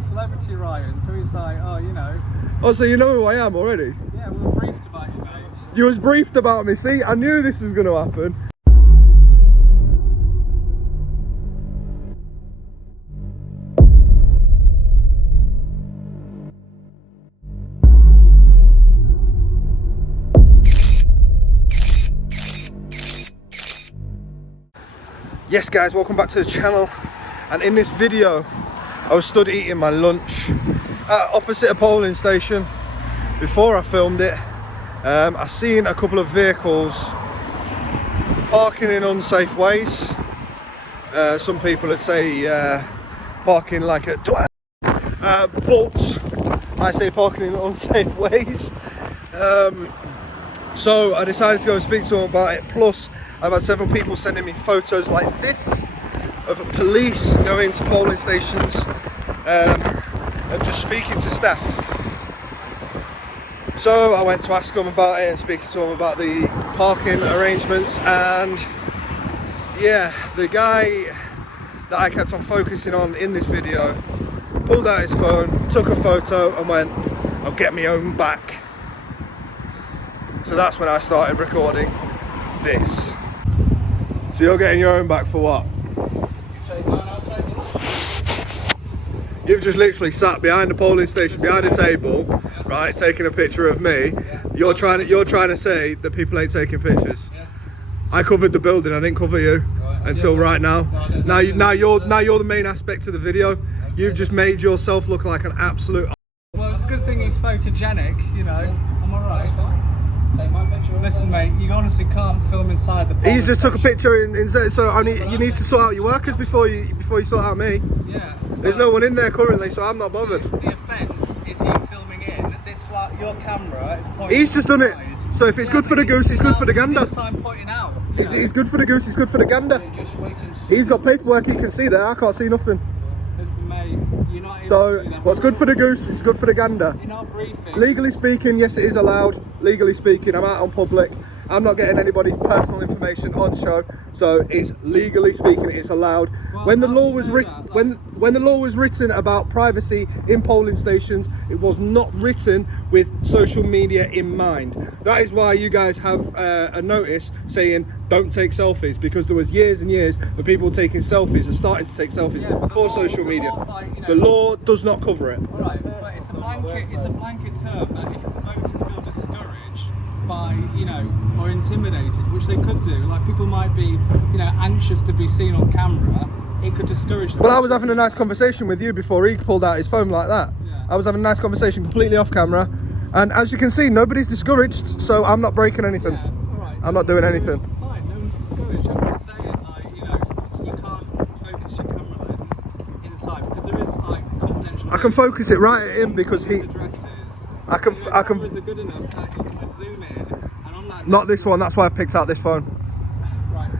local celebrity, Ryan. So he's like, oh, you know. Oh, so you know who I am already? Yeah, we were briefed about you, mate. You was briefed about me. See, I knew this was going to happen. Yes guys, welcome back to the channel, and in this video I was stood eating my lunch opposite a polling station. Before I filmed it, I seen a couple of vehicles parking in unsafe ways. Some people would say parking like a but I say parking in unsafe ways. So I decided to go and speak to them about it. Plus I've had several people sending me photos like this of police going to polling stations and just speaking to staff. So I went to ask them about it and speaking to them about the parking arrangements, and yeah, the guy that I kept on focusing on in this video pulled out his phone, took a photo and went, "I'll get my own back." So that's when I started recording this. So you're getting your own back for what? You take mine, I'll take it. You've just literally sat behind the polling station, behind a table, right, taking a picture of me. You're trying to say that people ain't taking pictures. I covered the building, I didn't cover you until right now. Now you're the main aspect of the video. You've just made yourself look like an absolute. Well, it's a good thing he's photogenic, you know. I'm alright. Listen, mate, you honestly can't film inside the polling He just took a station. picture so you need to sort out your workers before you sort out me. Yeah. There's no one in there currently, so I'm not bothered. The offence is you filming in. This, like, your camera is pointing. He's just done it. So if it's good for the goose, it's good for the gander. Sign pointing out. He's good for the goose, he's good for the gander. He's got paperwork he can see there, I can't see nothing. Listen, mate, you're not able So to do that. what's good for the goose is good for the gander. You're not briefing. Legally speaking, yes, it is allowed. Legally speaking, I'm out on public. I'm not getting anybody's personal information on show, so it's legally speaking, it's allowed. Well, When the how law do was you know written, that? when the law was written about privacy in polling stations, it was not written with social media in mind. That is why you guys have a notice saying don't take selfies, because there was years and years of people taking selfies and starting to take selfies before social media. Like, you know, The law does not cover it. Right, but it's a blanket term that if voters feel discouraged by, you know, or intimidated, which they could do, like people might be, you know, anxious to be seen on camera, it could discourage them. Well, I was having a nice conversation with you before he pulled out his phone like that. Yeah. I was having a nice conversation completely off camera, and as you can see, nobody's discouraged, so I'm not breaking anything. Yeah, all right. I'm not doing anything. Fine, no one's discouraged. I'm just saying, like, you know, you can't focus your camera lens inside because there is like confidential. I can focus it right at him because he. Addresses. I can. You know, I can. cameras are good enough that you can just zoom in, and on that. Not this one. That's why I picked out this phone. Right.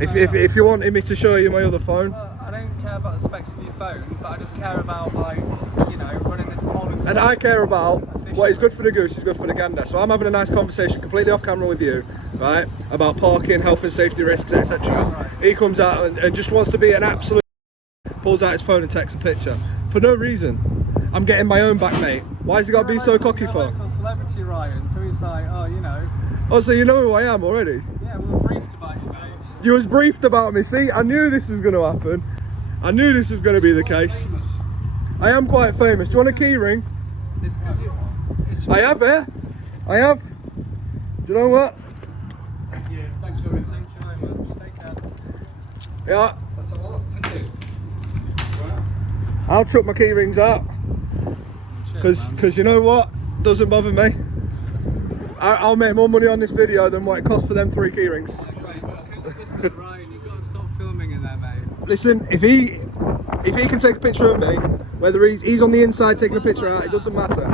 If you wanted me to show you my other phone. I don't care about the specs of your phone, but I just care about, like, you know, running this polling. And I care about what is good for the goose is good for the gander. So I'm having a nice conversation completely off camera with you, right, about parking, health and safety risks, etc. Right. He comes out and just wants to be an absolute, pulls out his phone and takes a picture for no reason. I'm getting my own back, mate. Why has he got to be so cocky for? Local celebrity, Ryan. So he's like, oh, you know. Oh, so you know who I am already? Yeah, we were briefed about you, mate. You was briefed about me. See, I knew this was going to happen. I knew this was going to be the case. Famous. I am quite famous. Do you want a key ring? It's because you. I have, yeah. I have. Do you know what? Thank you. Thanks very much. Take care. Yeah. That's a lot. Thank you. I'll chuck my key rings out. Because you know what? Doesn't bother me. I'll make more money on this video than what it costs for them 3 key rings. Listen, Ryan, you've got to stop filming in there, mate. Listen, if he can take a picture of me, whether he's on the inside taking a picture out, it doesn't matter.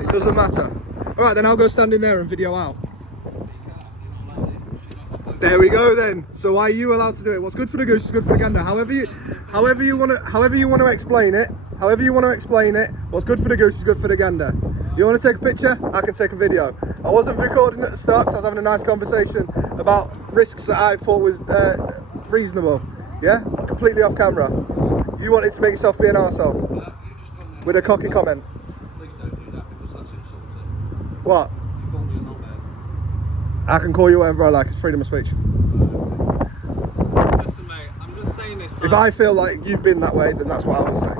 It doesn't matter. Alright, then I'll go stand in there and video out. There we go then. So why are you allowed to do it? What's good for the goose is good for the gander. However you want to explain it, what's good for the goose is good for the gander. You want to take a picture? I can take a video. I wasn't recording at the start because I was having a nice conversation about risks that I thought was reasonable. Yeah? Completely off camera. You wanted to make yourself be an arsehole. with a cocky comment. Please don't do that because that's insulting. What? You call me a knobhead. I can call you whatever I like. It's freedom of speech. Listen, mate, I'm just saying this. If I feel like you've been that way, then that's what I would say.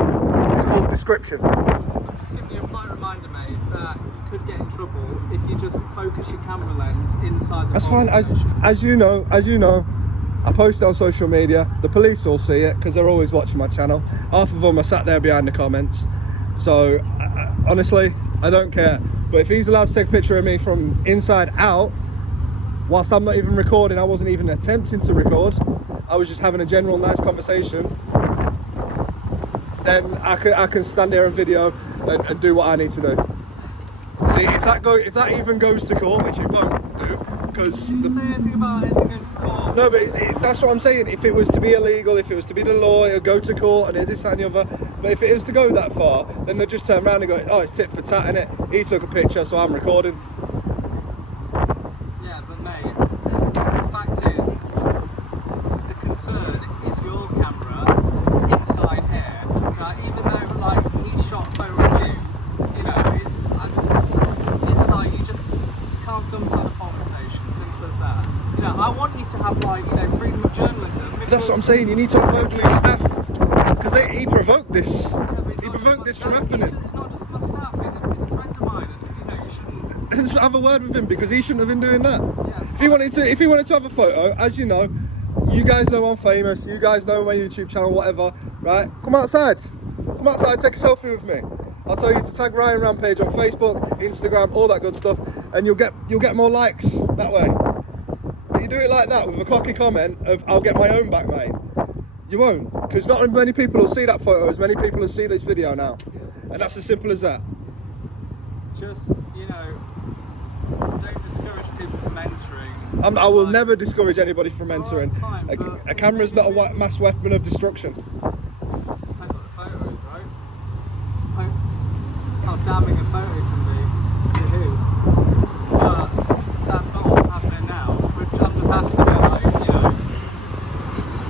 It's called description. I'm just giving you a polite reminder, mate, that you could get in trouble if you just focus your camera lens inside the That's fine. polling station. As you know, I post it on social media. The police all see it because they're always watching my channel. Half of them are sat there behind the comments. So honestly, I don't care. But if he's allowed to take a picture of me from inside out, whilst I'm not even recording, I wasn't even attempting to record, I was just having a general nice conversation, then I can stand here and video and do what I need to do. See, if that even goes to court, which it won't do, because You didn't say anything about anything going to court. no, but that's what I'm saying. If it was to be illegal, if it was to be the law, it would go to court and this and the other. But if it is to go that far, then they just turn around and go, oh, it's tit for tat, innit? He took a picture, so I'm recording. Yeah, but mate, the fact is, the concern is your camera inside here. Even though like he shot a photo of you, you know, it's like you just can't film inside a polling station. Simple as that. You know, I want you to have like, you know, freedom of journalism. That's what I'm saying. You need to upload to your staff because he provoked this. Yeah, but it's He not provoked just this from my staff. happening. It's not just my staff. He's a friend of mine, and you know, you shouldn't. Just have a word with him because he shouldn't have been doing that. Yeah, If he wanted to have a photo, as you know, you guys know I'm famous. You guys know my YouTube channel, whatever, right? Come outside, take a selfie with me. I'll tell you to tag Ryan Rampage on Facebook, Instagram, all that good stuff, and you'll get more likes that way. But you do it like that with a cocky comment of "I'll get my own back, mate." You won't, because not many people will see that photo as many people will see this video now, and that's as simple as that. Just, you know, don't discourage people from entering. I will Like, never discourage anybody from entering. fine, but A camera's not a mass weapon of destruction. Depends what the photo is, right? Depends how damning a photo can be to who. But that's not what's happening now. I'm just asking you, like, you know,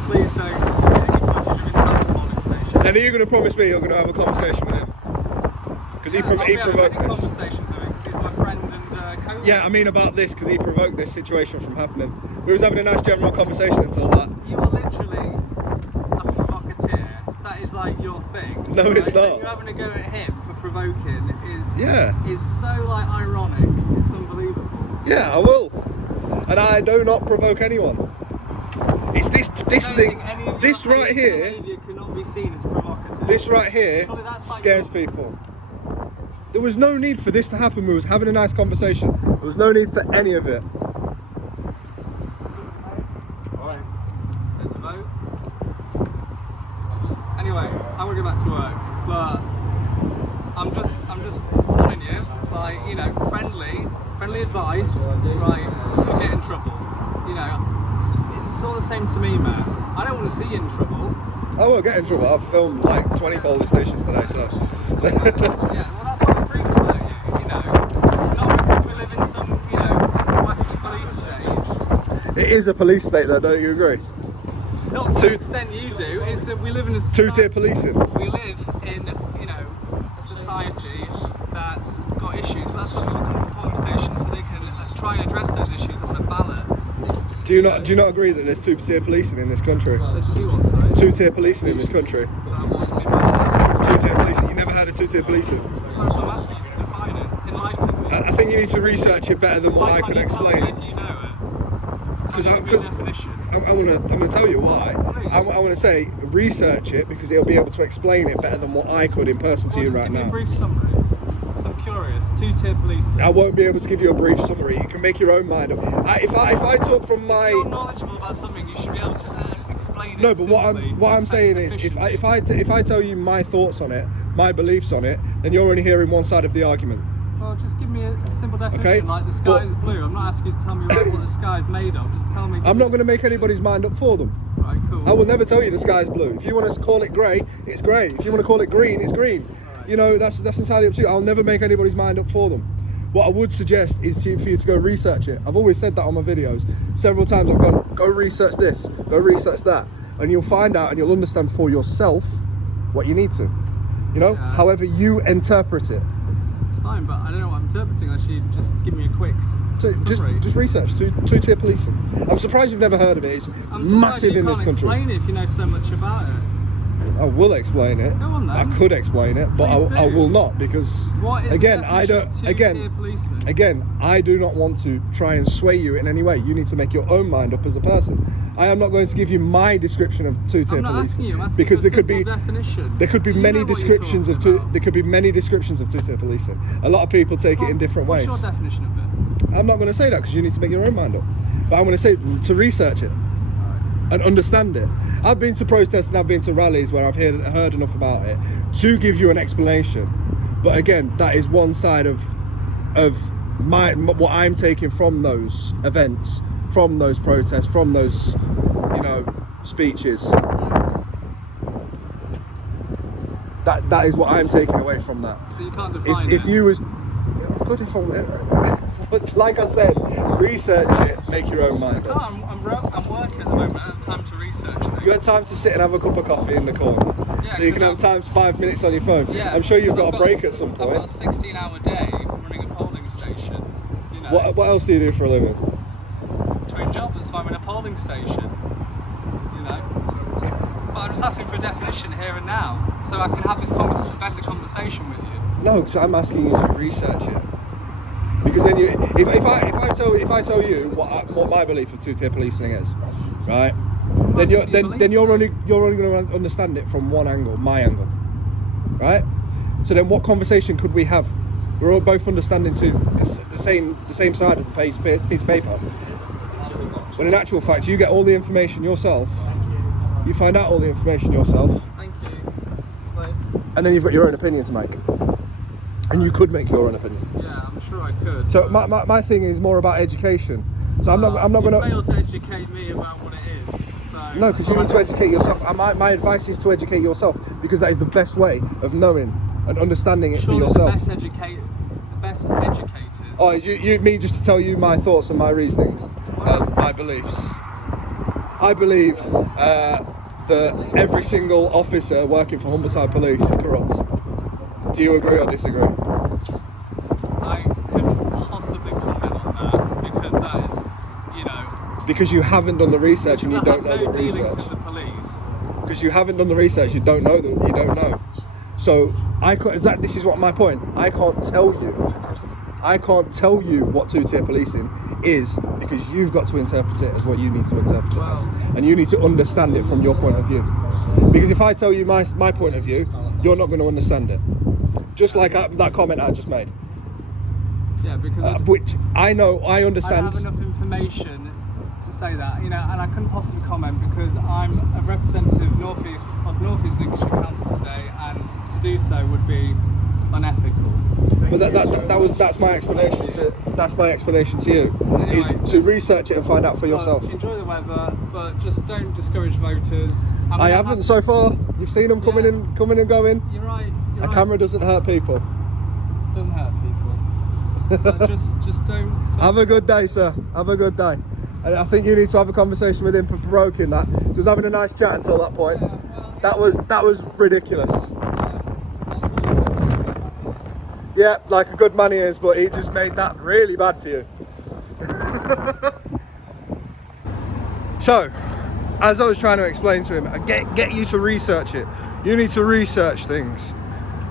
please don't get any footage of inside the polling station. And are you going to promise me you're going to have a conversation with him? Because he provoked I'll be having this. many conversations with him because he's my friend and co-worker. Yeah, I mean about this because he provoked this situation from happening. We was having a nice general conversation until that. You are literally a provocateur. That is like your thing. No, right? it's not. And you having a go at him for provoking is so like ironic. It's unbelievable. Yeah, I will. And I do not provoke anyone. It's this thing, this right here, behavior cannot be seen as provocative. this right here Surely that's like scares people. There was no need for this to happen. We was having a nice conversation. There was no need for any of it. Alright. Let's vote. Anyway, I'm gonna go back to work, but I'm just warning you, like, you know, friendly advice, right, you'll get in trouble. You know, it's all the same to me, man. I don't want to see you in trouble. I won't get in trouble. I've filmed like 20 polling stations today, so. Yeah, well, that's what I'm preaching about you know. Not because we live in some, you know, wacky police state. It is a police state though, don't you agree? Not to the extent you do, it's that we live in a society. Two-tier policing. We live in, you know, a society that's got issues, but that's why people come to polling stations so they can try and address those issues on a ballot. Do you not agree that there's two-tier policing in this country? There's two ones, sorry. Two-tier policing in this country. That always been bad. Two-tier policing. You never had a two-tier policing. That's what I'm asking you to define it. Enlighten me. I think you need to research it better than what I Why can can't you tell explain me it. if you know it? Because Give me a definition. I'm gonna tell you why. I'm gonna say research it because it'll be able to explain it better than what I could in person to you Just right give me a now. brief summary. Because I'm curious. Two-tier policing. I won't be able to give you a brief summary. You can make your own mind up. If I talk from my If you're knowledgeable about something, you should be able to explain it. no, but what simply I'm and saying is, efficiently. if I tell you my thoughts on it, my beliefs on it, then you're only hearing one side of the argument. Well, just give me a simple definition, Okay, like the sky but- is blue. I'm not asking you to tell me what the sky is made of. Just tell me. I'm not going to make anybody's mind up for them. Right, cool. I will never tell you the sky's blue. If you want to call it grey, it's grey. If you want to call it green, it's green. Alright. You know, that's entirely up to you. I'll never make anybody's mind up for them. What I would suggest is for you to go research it. I've always said that on my videos. Several times I've gone, go research this, go research that. And you'll find out and you'll understand for yourself what you need to. You know, Yeah. however you interpret it. Fine, but I don't know what I'm interpreting. Actually, just give me a quick So summary. just research two-tier policing. I'm surprised you've never heard of it. It's I'm surprised massive you in this can't country. explain it if you know so much about it. I will explain it. Go on then. I could explain it, but Please I do. will not, because What is again, the I definition don't. of Again, two-tier policeman? I do not want to try and sway you in any way. You need to make your own mind up as a person. I am not going to give you my description of two-tier I'm not policing, asking you. I'm asking because for there a could simple be definition. there could be You many know what you're descriptions of talking about. there could be many descriptions of two-tier policing. A lot of people take it in different ways. What's your definition of it? I'm not going to say that because you need to make your own mind up. But I'm going to say to research it and understand it. I've been to protests and I've been to rallies where I've heard enough about it to give you an explanation. But again, that is one side of what I'm taking from those events, from those protests, from those, you know, speeches. That is what I'm taking away from that. So you can't define If it. you was good, if like I said, research it, make your own mind No, up. I'm working at the moment. I don't have time to research things. You had time to sit and have a cup of coffee in the corner, Yeah, so you can 'cause have time for 5 minutes on your phone. Yeah, I'm sure you've because got a break at some I've got a point. 16-hour day running a polling station. You know, What else do you do for a living? between jobs, so I'm in a polling station. You know, but I'm just asking for a definition here and now, so I can have this better conversation with you. No, because I'm asking you to research it. Because then if I tell you what my belief of two-tier policing is, right? Then you're only going to understand it from one angle, my angle, right? So then, what conversation could we have? We're all both understanding to the same side of the piece of paper. When in actual fact, you get all the information yourself. You find out all the information yourself, Thank you. Like, and then you've got your own opinion to make. And you could make your own opinion. yeah, I'm sure I could. So my thing is more about education. So I'm not going You to. failed to educate me about what it is. So No, because you need to educate yourself. And my advice is to educate yourself, because that is the best way of knowing and understanding it Surely for yourself. the best educators. Oh, you mean just to tell you my thoughts and my reasonings, my beliefs. I believe that every single officer working for Humberside Police is corrupt. Do you agree or disagree? I couldn't possibly comment on that because that is, you know. Because you haven't done the research and you because I don't have know no the dealings research. with the police. Because you haven't done the research, you don't know them. You don't know. So this is what my point. I can't tell you what two-tier policing is, because you've got to interpret it as what you need to interpret it as, and you need to understand it from your point of view. Because if I tell you my point of view, you're not going to understand it. Just like that comment I just made. Yeah, because Which I know, I I understand. have enough information to say that, you know, and I couldn't possibly comment because I'm a representative of North East Lincolnshire Council today, and to do so would be unethical. But that's my explanation to you. Anyway, Is to research it and find out for yourself. Look, enjoy the weather, but just don't discourage voters. I haven't so far. You've seen them coming and going. You're right. A camera doesn't hurt people. Doesn't hurt people. But just don't. Have a good day, sir. Have a good day. And I think you need to have a conversation with him for provoking that. He was having a nice chat until that point. Yeah, well, That was ridiculous. Yeah, like a good man he is, but he just made that really bad for you. So, as I was trying to explain to him, I get you to research it. You need to research things,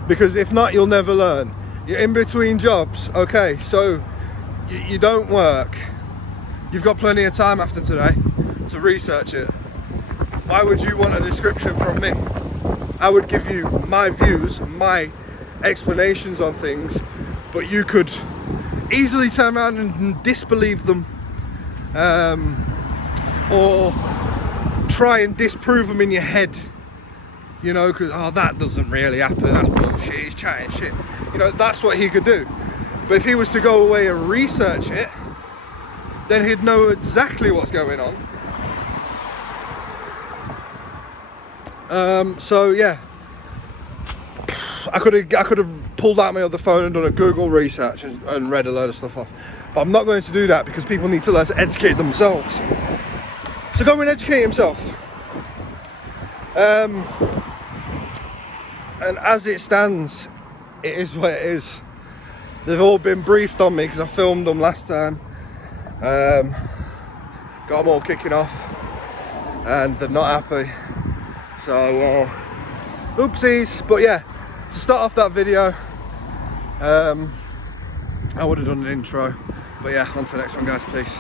because if not, you'll never learn. You're in between jobs, okay, so you don't work. You've got plenty of time after today to research it. Why would you want a description from me? I would give you my views, my explanations on things, but you could easily turn around and disbelieve them, or try and disprove them in your head, you know, because that doesn't really happen, that's bullshit, he's chatting shit, you know. That's what he could do. But if he was to go away and research it, then he'd know exactly what's going on. So yeah, I could have pulled out my other phone and done a Google research and read a load of stuff off, but I'm not going to do that, because people need to learn to educate themselves. So go and educate himself. And as it stands, it is what it is. They've all been briefed on me because I filmed them last time. Got them all kicking off and they're not happy. So, oopsies. But yeah, to start off that video, I would have done an intro. But yeah, on to the next one, guys. Peace.